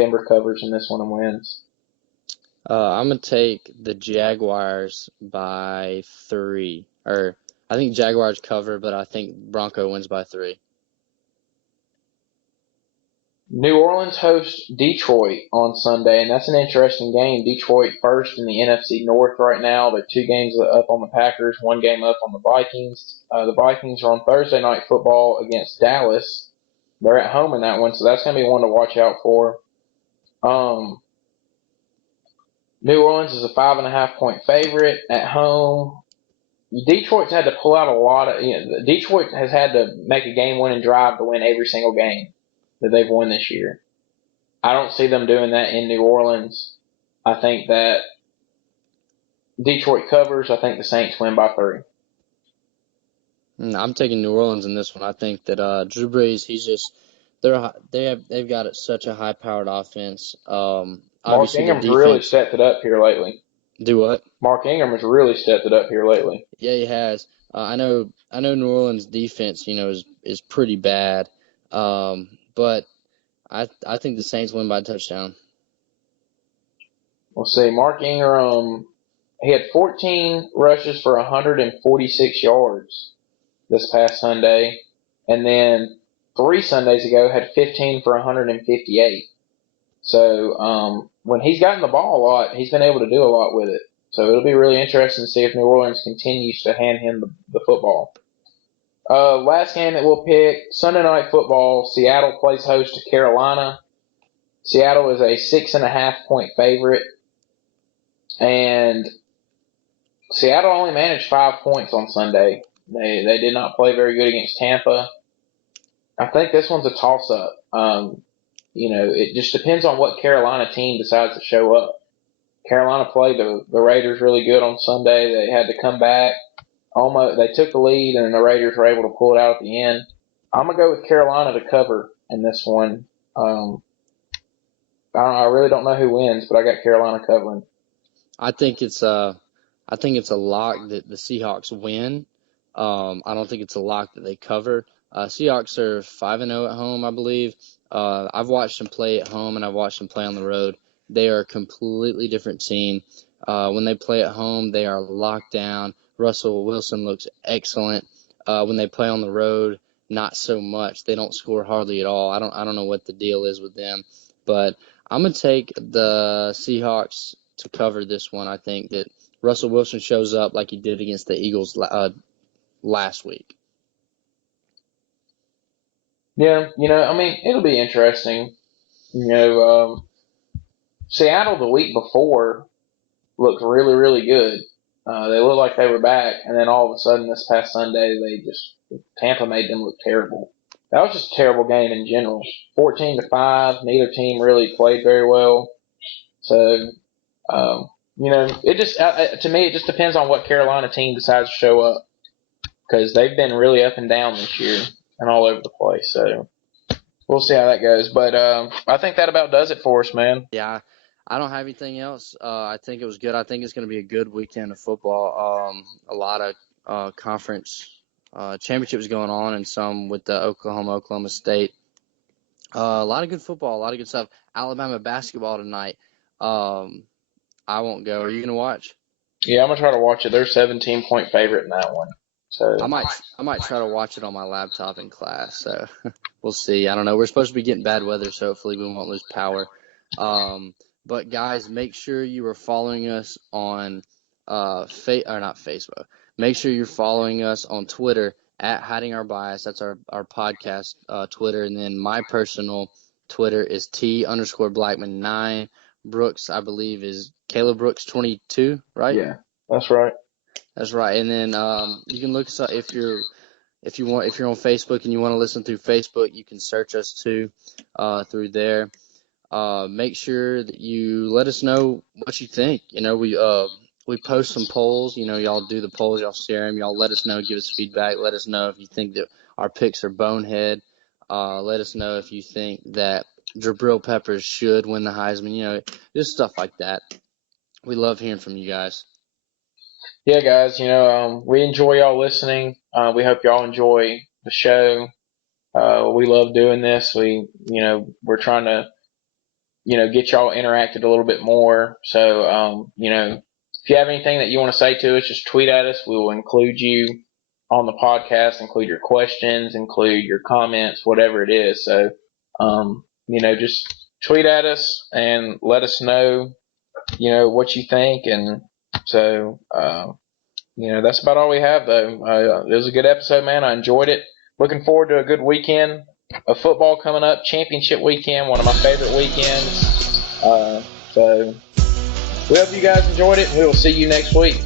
Denver covers in this one and wins. I'm gonna take the Jaguars by 3. Or I think Jaguars cover, but I think Bronco wins by 3. New Orleans hosts Detroit on Sunday, and that's an interesting game. Detroit first in the NFC North right now. They're 2 games up on the Packers, 1 game up on the Vikings. The Vikings are on Thursday Night Football against Dallas. They're at home in that one, so that's going to be one to watch out for. New Orleans is a 5.5 point favorite at home. Detroit's had to pull out a lot of. Detroit has had to make a game-winning drive to win every single game that they've won this year. I don't see them doing that in New Orleans. I think that Detroit covers. I think the Saints win by 3. I'm taking New Orleans in this one. I think that Drew Brees, they've got such a high-powered offense. Mark Obviously their Ingram's really defense. stepped it up here lately. Do what? Mark Ingram has really stepped it up here lately. Yeah, he has. I know New Orleans defense, is pretty bad. But I think the Saints win by a touchdown. We'll see. Mark Ingram, he had 14 rushes for 146 yards this past Sunday, and then 3 Sundays ago had 15 for 158. So when he's gotten the ball a lot, he's been able to do a lot with it. So it'll be really interesting to see if New Orleans continues to hand him the football. Last game that we'll pick, Sunday Night Football. Seattle plays host to Carolina. Seattle is a 6.5 point favorite, and Seattle only managed 5 points on Sunday. They did not play very good against Tampa. I think this one's a toss-up. It just depends on what Carolina team decides to show up. Carolina played the Raiders really good on Sunday. They had to come back. They took the lead, and the Raiders were able to pull it out at the end. I'm gonna go with Carolina to cover in this one. I really don't know who wins, but I got Carolina covering. I think it's a lock that the Seahawks win. I don't think it's a lock that they cover. Seahawks are 5-0 at home, I believe. I've watched them play at home and I've watched them play on the road. They are a completely different team. When they play at home, they are locked down. Russell Wilson looks excellent. When they play on the road, not so much. They don't score hardly at all. I don't know what the deal is with them, but I'm gonna take the Seahawks to cover this one. I think that Russell Wilson shows up like he did against the Eagles last week. Yeah, it'll be interesting. Seattle the week before looked really, really good. They looked like they were back, and then all of a sudden this past Sunday, Tampa made them look terrible. That was just a terrible game in general. 14-5. Neither team really played very well. So, it just to me it just depends on what Carolina team decides to show up, because they've been really up and down this year and all over the place. So we'll see how that goes. But I think that about does it for us, man. Yeah, I don't have anything else. I think it was good. I think it's going to be a good weekend of football. A lot of conference championships going on, and some with the Oklahoma State. A lot of good football, a lot of good stuff. Alabama basketball tonight. I won't go. Are you going to watch? Yeah, I'm gonna try to watch it. They're 17-point favorite in that one. So I might try to watch it on my laptop in class. So we'll see. I don't know. We're supposed to be getting bad weather, so hopefully we won't lose power. But guys, make sure you are following us on not Facebook. Make sure you're following us on Twitter at Hiding Our Bias. That's our podcast Twitter, and then my personal Twitter is T_Blackmon9. Brooks, I believe, is Caleb Brooks 22, right? yeah, that's right. That's right. And then you can look us up if you're on Facebook and you want to listen through Facebook, you can search us too through there. Make sure that you let us know what you think. We post some polls. Y'all do the polls, y'all share them, y'all let us know, give us feedback. Let us know if you think that our picks are bonehead. Let us know if you think that Jabril Peppers should win the Heisman. Just stuff like that. We love hearing from you guys. Yeah, guys. We enjoy y'all listening. We hope y'all enjoy the show. We love doing this. We're trying to get y'all interacted a little bit more. So, if you have anything that you want to say to us, just tweet at us. We will include you on the podcast, include your questions, include your comments, whatever it is. So, just tweet at us and let us know, what you think. And so, that's about all we have, though. It was a good episode, man. I enjoyed it. Looking forward to a good weekend of football coming up. Championship weekend, one of my favorite weekends. So we hope you guys enjoyed it, and we will see you next week.